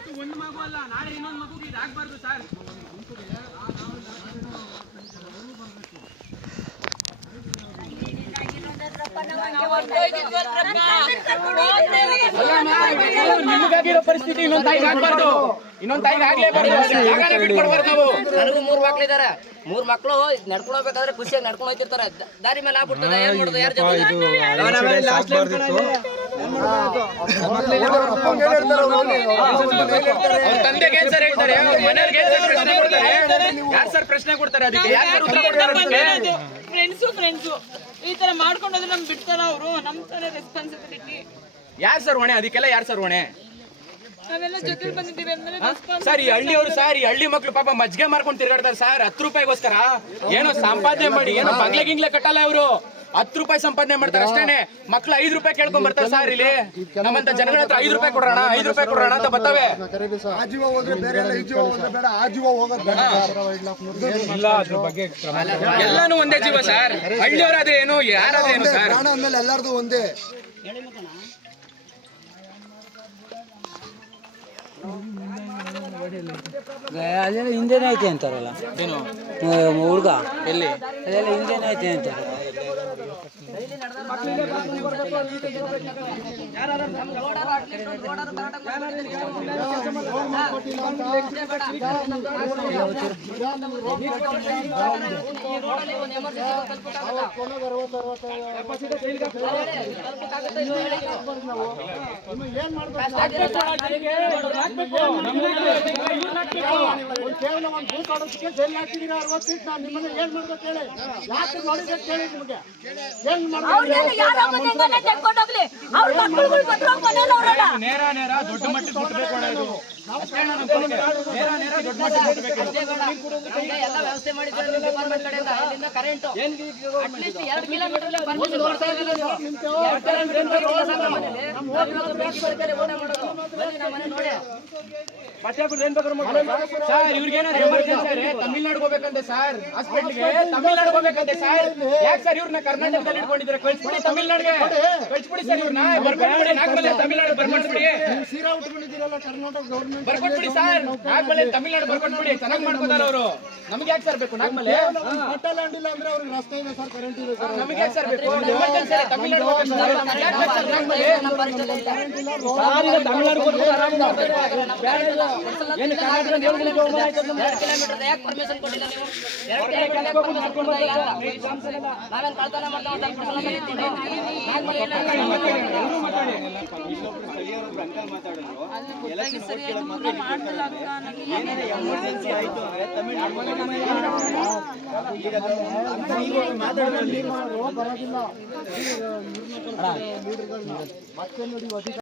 ಇವತ್ತು ಒಂದು ಮಗು ಅಲ್ಲ, ನಾಳೆ ಇನ್ನೊಂದು ಮಗುಗೆ ಇದಾಗಬಾರ್ದು ಸರ್. ನಿಮಗಾಗಿರೋ ಪರಿಸ್ಥಿತಿ ಇನ್ನೊಂದು ತಾಯಿಗೆ ಆಗ್ಬಾರ್ದು, ಇನ್ನೊಂದು ತಾಯಿಗೆ ಆಗ್ಲೇಬಾರ್ದು. ನಾವು ನನಗೂ 3 ಮಕ್ಳಿದಾರೆ. 3 ಮಕ್ಳು ನಡ್ಕೊಂಡು ಹೋಗ್ಬೇಕಾದ್ರೆ ಖುಷಿಯಾಗಿ ನಡ್ಕೊಂಡು ಹೋಗ್ತಿರ್ತಾರೆ. ದಾರಿ ಮೇಲೆ ಆಗ್ಬಿಡ್ತಾರೆ. ಏನ್ ಮಾಡೋದು? ಯಾರು ತಂದೆಗೆ ಏನ್ ಸರ್ ಹೇಳ್ತಾರೆ? ಮನೆಯವ್ರಿಗೆ ಪ್ರಶ್ನೆ ಕೊಡ್ತಾರೆ. ಯಾರು ಸರ್ ಪ್ರಶ್ನೆ ಕೊಡ್ತಾರೆ? ಅದಕ್ಕೆ ಫ್ರೆಂಡ್ಸು ಈ ತರ ಮಾಡ್ಕೊಂಡು ಹೋದ್ರೆ ನಮ್ ಬಿಡ್ತಾರ ಅವರು? ನಮ್ ತರ ರೆಸ್ಪಾನ್ಸಿಬಿಲಿಟಿ ಯಾರು ಸರ್ ಹೊಣೆ? ಅದಕ್ಕೆಲ್ಲ ಯಾರು ಸರ್ ಹೊಣೆ? ನಾವೆಲ್ಲ ಜೊತೆ ಬಂದಿದ್ದೀವಿ ಅಂದ್ರೆ ಸರ್ ಈ ಹಳ್ಳಿಯವರು ಸರ್, ಈ ಹಳ್ಳಿ ಮಕ್ಳು ಪಾಪ ಮಜ್ಜಿಗೆ ಮಾರ್ಕೊಂಡು ತಿರ್ಗಾಡ್ತಾರೆ ಸರ್. 10 ರೂಪಾಯಿಗೋಸ್ಕರ ಏನೋ ಸಂಪಾದನೆ ಮಾಡಿ, ಏನೋ ಬಂಗ್ಲೆ ಗಿಂಗ್ಲೆ ಕಟ್ಟಲ್ಲ ಇವರು. 10 ರೂಪಾಯಿ ಸಂಪಾದನೆ ಮಾಡ್ತಾರೆ ಅಷ್ಟೇನೆ. ಮಕ್ಳು 5 ರೂಪಾಯಿ ಕೇಳ್ಕೊಂಡ್ ಬರ್ತಾರೆ ಸರ್. ಇಲ್ಲಿ ನಮ್ಮಂತ ಜನಗಳ ಹತ್ರ 5 ರೂಪಾಯಿ ಕೊಡೋಣ, 5 ರೂಪಾಯಿ ಕೊಡೋಣ ಅಂತ ಬರ್ತವೆ. ಎಲ್ಲಾನು ಒಂದೇ ಜೀವ ಸರ್. ಹಳ್ಳಿಯವರಾದ್ರೆ ಏನು, ಯಾರಾದ್ರೆ ಏನು ಸರ್? ಎಲ್ಲಾರ್ದು ಒಂದೇ. ಅದೆಲ್ಲ ಹಿಂದೆನೇ ಐತೆ ಅಂತಾರಲ್ಲ, ಏನು ಹುಡುಗ ಎಲ್ಲಿ ಅದೆಲ್ಲ ಹಿಂದೆನೇ ಐತೆ ಅಂತಾರೆ. ಕೇವಲ ಒಂದು ಬೂತ್ ಆಡೋದಕ್ಕೆ ಜೈಲ್ ಹಾಕಿದೀರ 60 ಸೀಟ್. ನಾನು ನಿಮ್ಮನ್ನ ಏನ್ ಮಾಡ್ಬೇಕು ಹೇಳಿ? ಯಾಕೆ ನೋಡಿದ್ರೆ ಕೇಳಿ ನಿಮಗೆ ಏನ್ ನೇರ ನೇರ ದೊಡ್ಡ ಮಟ್ಟಕ್ಕೆ ಮುಟ್ಟಬೇಕು ಅನ್ನೋದು. ಎಲ್ಲ ವ್ಯವಸ್ಥೆ ಮಾಡಿದ್ದಾರೆ ಡಿಪಾರ್ಟ್ಮೆಂಟ್ ಕಡೆಯಿಂದ. ಇಲ್ಲಿಂದ ಕರೆಂಟ್ ಅಟ್ಲೀಸ್ಟ್ 2 ಕಿಲೋಮೀಟರ್ ಸರ್ ಇವ್ರಿಗೇನಾದ್ರು ಎಮರ್ಜೆನ್ಸಿ ತಮಿಳ್ನಾಡು ಹೋಗ್ಬೇಕಂತೆ ಸರ್, ಹಾಸ್ಪಿಟ್ಲಿಗೆ ತಮಿಳ್ನಾಡು ಹೋಗ್ಬೇಕಂತೆ ಸರ್. ಯಾಕೆ ಸರ್ ಇವ್ರನ್ನ ಕರ್ನಾಟಕದಲ್ಲಿ ಇಟ್ಕೊಂಡಿದ್ರೆ? ಕಳ್ಸ್ಬಿಡಿ ತಮಿಳ್ನಾಡಿಗೆ, ಕಳ್ಸ್ಬಿಡಿ ಸರ್ ಇವ್ರನ್ನ. ಬರ್ಕೊಟ್ಬಿಡಿ ನಾಗಮಲೆ ತಮಿಳ್ನಾಡು ಬರ್ಕೊಟ್ಬಿಡಿ, ಸೀರಾ ಉಟ್ಕೊಂಡಿದ್ದೀರಲ್ಲ ಕರ್ನಾಟಕ ಗೌರ್ಮೆಂಟ್. ಬರ್ಕೊಟ್ಬಿಡಿ ಸರ್. ನಾಗಮಲೆ ತಮಿಳ್ನಾಡು ಬರ್ಕೊಟ್ಬಿಡಿ, ಚೆನ್ನಾಗಿ ಮಾಡ್ಕೋತಾರ ಅವರು. ನಮ್ಗೆ ಯಾಕೆ ಸರ್ ಬೇಕು ನಾಗಮಲೆ? ಪಟ್ಟ ಲ್ಯಾಂಡ್ ಇಲ್ಲ ಅಂದ್ರೆ ಅವ್ರಿಗೆ ರಸ್ತೆ ಇದೆ ಸರ್, ಕರೆಂಟ್ ಇದೆ ಸರ್. ನಮ್ಗೆ ಯಾಕೆ ಸರ್ ಬೇಕು? ಎಮರ್ಜೆನ್ಸಿ ತಮಿಳ್ನಾಡು ಹೋಗ್ಬೇಕು ಸರ್. ಯಾಕೆ ಬೇಕು ಸರ್ ನಾಗಮಲೆ? ಏನು ಕರ್ನಾಟಕದಲ್ಲಿ 7 ಕಿಲೋಮೀಟರ್ ಯಾಕೆ ಪರ್ಮಿಷನ್ ಕೊಟ್ಟಿಲ್ಲ ನೀವು? 2 ಕಿಲೋಮೀಟರ್ ನಾವೇನ್ ಕಳ್ತನ ಮಾಡ್ತಾ ಬರೋದಿಲ್ಲ.